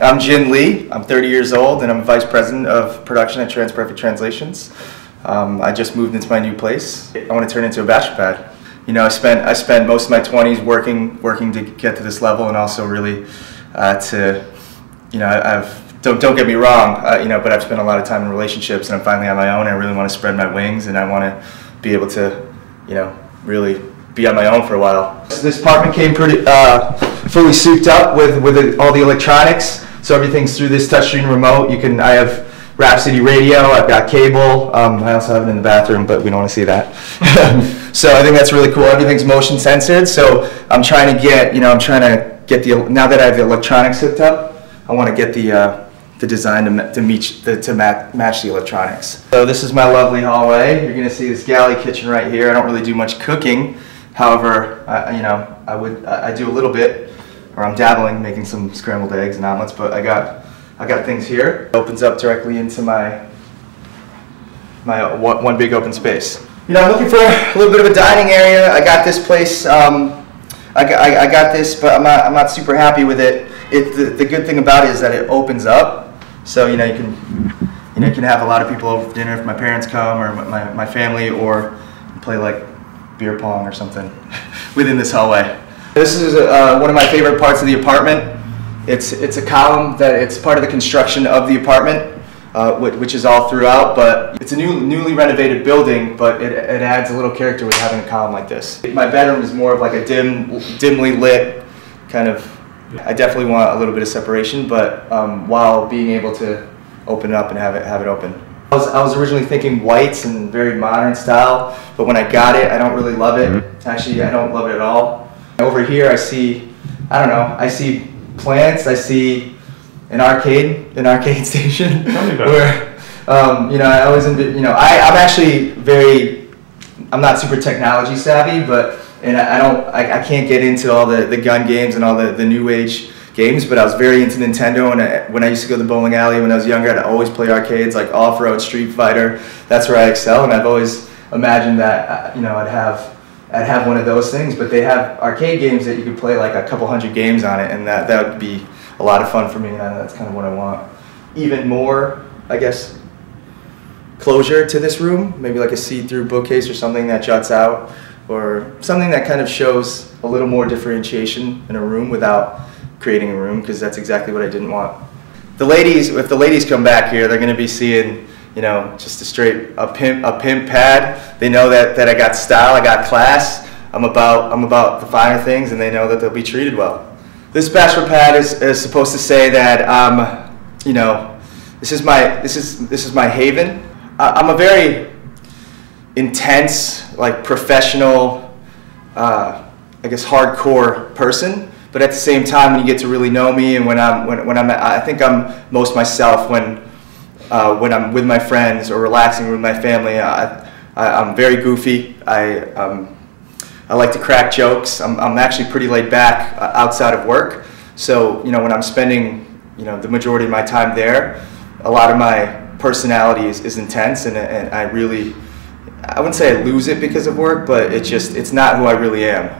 I'm Jin Lee. I'm 30 years old and I'm Vice President of Production at Perfect Translations. I just moved into my new place. I want to turn it into a bachelor pad. You know, I spent most of my 20s working to get to this level, and also really don't get me wrong, but I've spent a lot of time in relationships, and I'm finally on my own. I really want to spread my wings, and I want to be able to, really be on my own for a while. This apartment came pretty fully souped up with all the electronics. So everything's through this touchscreen remote. I have Rhapsody radio, I've got cable, I also have it in the bathroom, but we don't want to see that. So I think that's really cool. Everything's motion censored, so I'm trying to get, now that I have the electronics hooked up, I want to get the design to match the electronics. So this is my lovely hallway. You're going to see this galley kitchen right here. I don't really do much cooking. However, I do a little bit. Or I'm dabbling, making some scrambled eggs and omelets, but I got things here. It opens up directly into my one big open space. I'm looking for a little bit of a dining area. I got this place. I got this, but I'm not super happy with it. The good thing about it is that it opens up, so you can have a lot of people over for dinner if my parents come or my family, or play like beer pong or something within this hallway. This is one of my favorite parts of the apartment. It's a column that it's part of the construction of the apartment, which is all throughout, but it's a newly renovated building, but it adds a little character with having a column like this. My bedroom is more of like a dimly lit kind of, I definitely want a little bit of separation, but while being able to open it up and have it open. I was originally thinking whites and very modern style, but when I got it, I don't really love it. Actually, I don't love it at all. Over here I see plants, I see an arcade station where, I always, I'm not super technology savvy, I can't get into all the gun games and all the new age games, but I was very into Nintendo, and when I used to go to the bowling alley when I was younger, I'd always play arcades like Off-Road, Street Fighter. That's where I excel, and I've always imagined that, I'd have one of those things, but they have arcade games that you could play like a couple hundred games on it, and that would be a lot of fun for me, and that's kind of what I want. Even more, I guess, closure to this room, maybe like a see-through bookcase or something that juts out, or something that kind of shows a little more differentiation in a room without creating a room, because that's exactly what I didn't want. If the ladies come back here, they're going to be seeing just a pimp pad. They know that I got style, I got class. I'm about the finer things, and they know that they'll be treated well. This bachelor pad is supposed to say that this is my haven. I'm a very intense, like professional, I guess hardcore person. But at the same time, when you get to really know me, and I think I'm most myself when I'm with my friends or relaxing with my family. I'm very goofy. I like to crack jokes. I'm actually pretty laid back outside of work. So when I'm spending the majority of my time there, a lot of my personality is intense, and I wouldn't say I lose it because of work, but it's not who I really am.